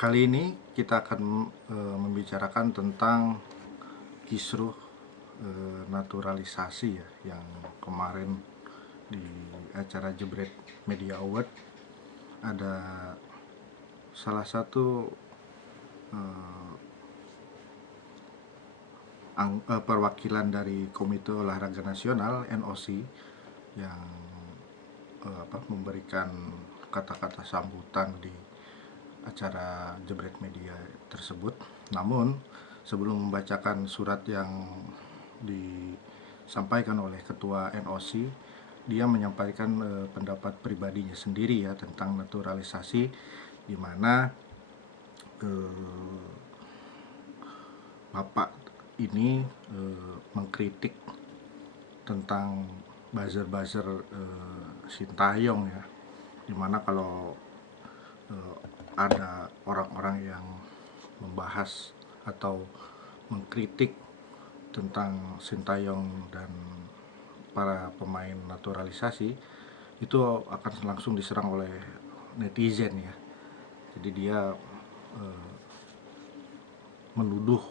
Kali ini kita akan membicarakan tentang kisruh naturalisasi ya, yang kemarin di acara Jebret Media Award ada salah satu perwakilan dari Komite Olahraga Nasional (NOC) yang memberikan kata-kata sambutan di acara Jebret Media tersebut. Namun sebelum membacakan surat yang disampaikan oleh Ketua NOC, dia menyampaikan pendapat pribadinya sendiri ya tentang naturalisasi, di mana Bapak ini mengkritik tentang buzzer-buzzer Sintayong ya, dimana kalau ada orang-orang yang membahas atau mengkritik tentang Sintayong dan para pemain naturalisasi, itu akan langsung diserang oleh netizen ya. Jadi dia menuduh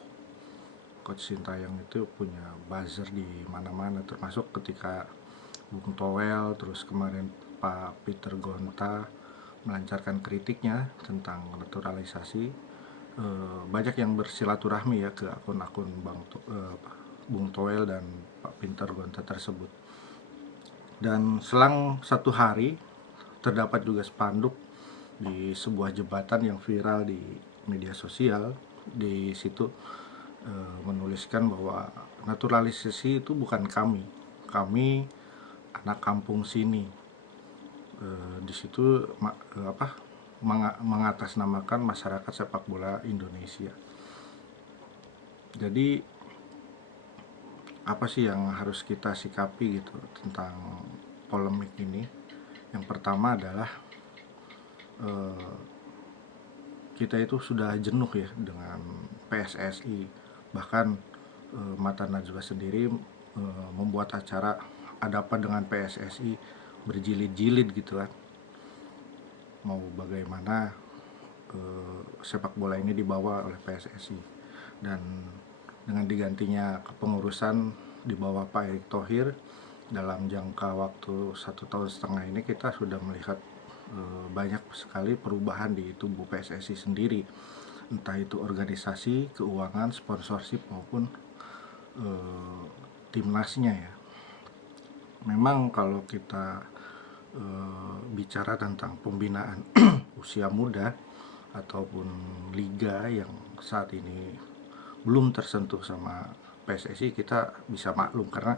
Coach Sintayong itu punya buzzer di mana-mana, termasuk ketika Bung Toel, terus kemarin Pak Peter Gonta melancarkan kritiknya tentang naturalisasi. Banyak yang bersilaturahmi ya ke akun-akun Bung Toel dan Pak Peter Gonta tersebut. Dan selang satu hari terdapat juga spanduk di sebuah jembatan yang viral di media sosial. Di situ menuliskan bahwa naturalisasi itu bukan kami anak kampung sini. Di situ mengatasnamakan masyarakat sepak bola Indonesia. Jadi apa sih yang harus kita sikapi gitu tentang polemik ini? Yang pertama adalah kita itu sudah jenuh ya dengan PSSI. Bahkan Mata Najwa sendiri membuat acara Ada Apa Dengan PSSI berjilid-jilid gitu kan. Mau bagaimana sepak bola ini dibawa oleh PSSI, dan dengan digantinya kepengurusan di bawah Pak Erick Thohir dalam jangka waktu 1,5 tahun ini, kita sudah melihat banyak sekali perubahan di tubuh PSSI sendiri, entah itu organisasi, keuangan, sponsorship maupun timnasnya ya. Memang kalau kita bicara tentang pembinaan usia muda ataupun liga yang saat ini belum tersentuh sama PSSI, kita bisa maklum karena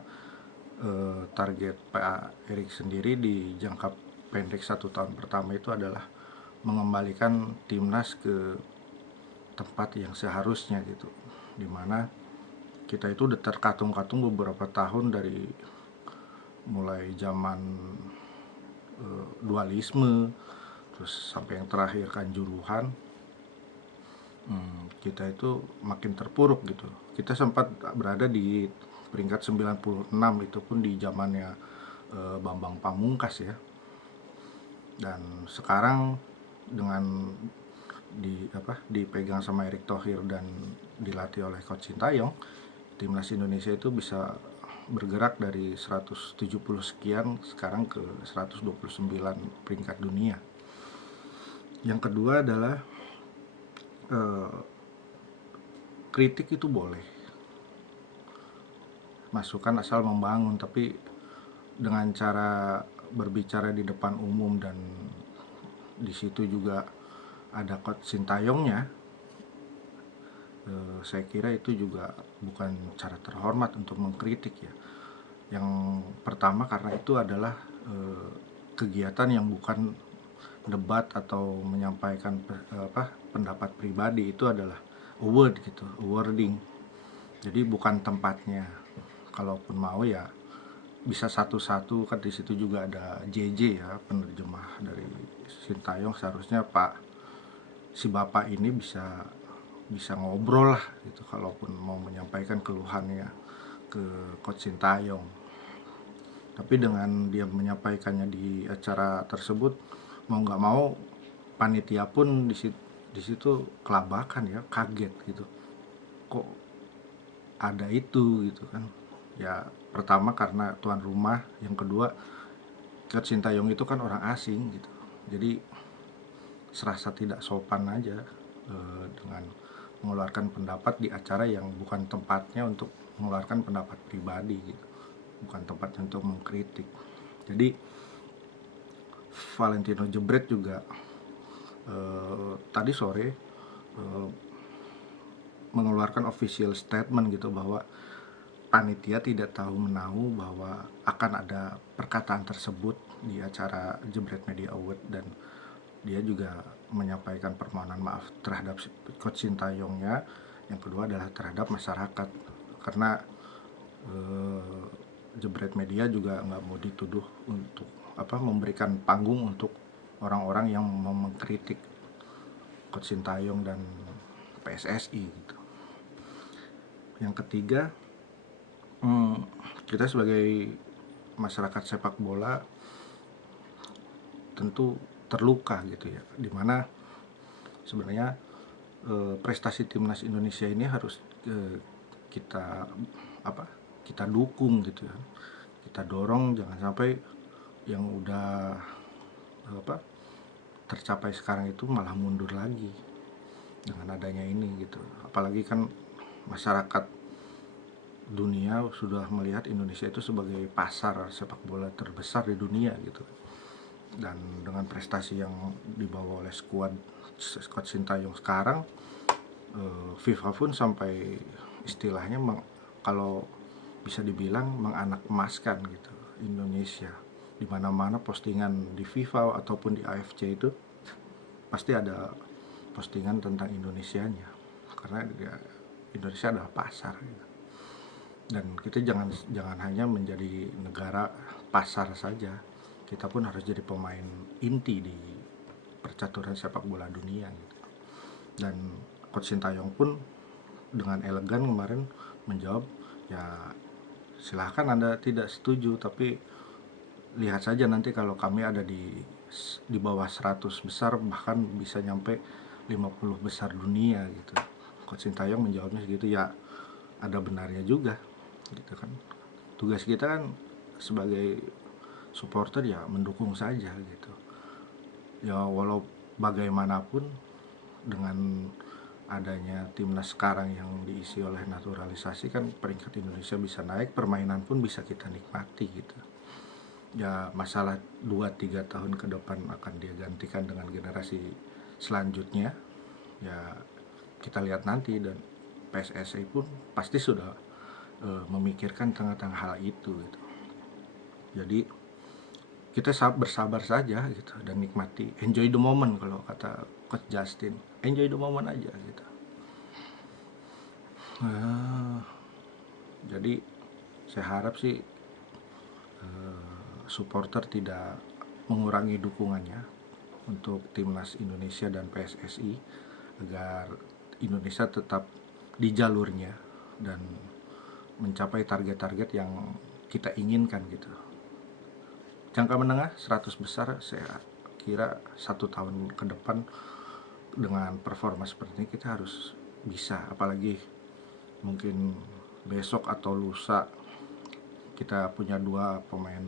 target Pak Erik sendiri di jangka pendek 1 tahun pertama itu adalah mengembalikan timnas ke tempat yang seharusnya gitu, dimana kita itu udah terkatung-katung beberapa tahun, dari mulai zaman dualisme, terus sampai yang terakhir Kanjuruhan. Kita itu makin terpuruk gitu. Kita sempat berada di peringkat 96, itu pun di zamannya Bambang Pamungkas ya. Dan sekarang dengan dipegang sama Erick Thohir dan dilatih oleh Coach Sintayong, timnas Indonesia itu bisa bergerak dari 170 sekian sekarang ke 129 peringkat dunia. Yang kedua adalah kritik itu boleh, masukan asal membangun, tapi dengan cara berbicara di depan umum dan di situ juga ada Coach Sintayongnya, saya kira itu juga bukan cara terhormat untuk mengkritik ya. Yang pertama, karena itu adalah kegiatan yang bukan debat atau menyampaikan pendapat pribadi, itu adalah award gitu, awarding. Jadi bukan tempatnya. Kalaupun mau ya bisa satu-satu, kan di situ juga ada JJ ya, penerjemah dari Sintayong. Seharusnya si bapak ini bisa ngobrol lah gitu, kalaupun mau menyampaikan keluhannya ke Coach Sintayong. Tapi dengan dia menyampaikannya di acara tersebut, mau nggak mau panitia pun di situ kelabakan ya, kaget gitu, kok ada itu gitu kan. Ya pertama karena tuan rumah, yang kedua Coach Sintayong itu kan orang asing gitu, jadi serasa tidak sopan aja dengan mengeluarkan pendapat di acara yang bukan tempatnya untuk mengeluarkan pendapat pribadi gitu, bukan tempatnya untuk mengkritik. Jadi Valentino Jebret juga tadi sore mengeluarkan official statement gitu, bahwa panitia tidak tahu menahu bahwa akan ada perkataan tersebut di acara Jebret Media Award, dan dia juga menyampaikan permohonan maaf terhadap Coach Sintayongnya. Yang kedua adalah terhadap masyarakat, karena Jebret Media juga nggak mau dituduh untuk memberikan panggung untuk orang-orang yang mengkritik Coach Sintayong dan PSSI gitu. Yang ketiga, kita sebagai masyarakat sepak bola tentu terluka gitu ya, dimana sebenarnya prestasi timnas Indonesia ini harus kita kita dukung gitu ya, kita dorong, jangan sampai yang udah tercapai sekarang itu malah mundur lagi dengan adanya ini gitu. Apalagi kan masyarakat dunia sudah melihat Indonesia itu sebagai pasar sepak bola terbesar di dunia gitu. Dan dengan prestasi yang dibawa oleh skuad Sintayong sekarang, FIFA pun sampai istilahnya kalau bisa dibilang menganak emaskan gitu Indonesia. Di mana-mana postingan di FIFA ataupun di AFC itu pasti ada postingan tentang Indonesianya, karena Indonesia adalah pasar gitu. Dan kita jangan hanya menjadi negara pasar saja, kita pun harus jadi pemain inti di percaturan sepak bola dunia gitu. Dan Coach Sintayong pun dengan elegan kemarin menjawab, ya silahkan Anda tidak setuju, tapi lihat saja nanti kalau kami ada di bawah 100 besar, bahkan bisa nyampe 50 besar dunia gitu. Coach Sintayong menjawabnya segitu, ya ada benarnya juga gitu kan. Tugas kita kan sebagai supporter ya mendukung saja gitu. Ya walau bagaimanapun dengan adanya timnas sekarang yang diisi oleh naturalisasi, kan peringkat Indonesia bisa naik, permainan pun bisa kita nikmati gitu. Ya masalah 2-3 tahun ke depan akan dia gantikan dengan generasi selanjutnya, ya kita lihat nanti. Dan PSSI pun pasti sudah memikirkan tentang hal itu gitu. Jadi kita bersabar saja gitu dan nikmati, enjoy the moment kalau kata Coach Justin, enjoy the moment aja gitu. Jadi saya harap sih supporter tidak mengurangi dukungannya untuk timnas Indonesia dan PSSI, agar Indonesia tetap di jalurnya dan mencapai target-target yang kita inginkan gitu. Jangka menengah 100 besar, saya kira 1 tahun ke depan dengan performa seperti ini kita harus bisa. Apalagi mungkin besok atau lusa kita punya 2 pemain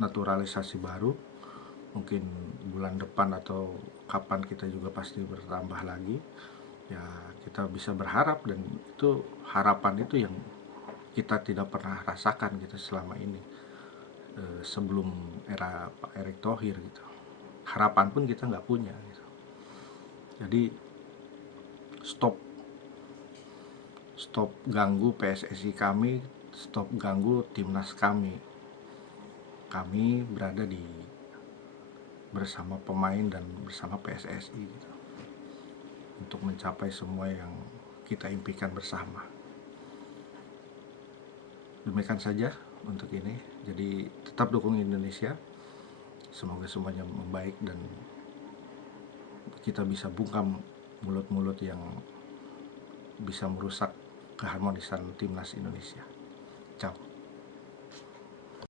naturalisasi baru, mungkin bulan depan atau kapan kita juga pasti bertambah lagi. Ya kita bisa berharap, dan itu harapan itu yang kita tidak pernah rasakan gitu selama ini, sebelum era Pak Erick Thohir gitu. Harapan pun kita nggak punya gitu. Jadi stop ganggu PSSI kami, stop ganggu timnas kami. Kami berada bersama pemain dan bersama PSSI gitu, untuk mencapai semua yang kita impikan bersama. Demikian saja untuk ini. Jadi tetap dukung Indonesia, semoga semuanya membaik dan kita bisa bungkam mulut-mulut yang bisa merusak keharmonisan timnas Indonesia. Ciao.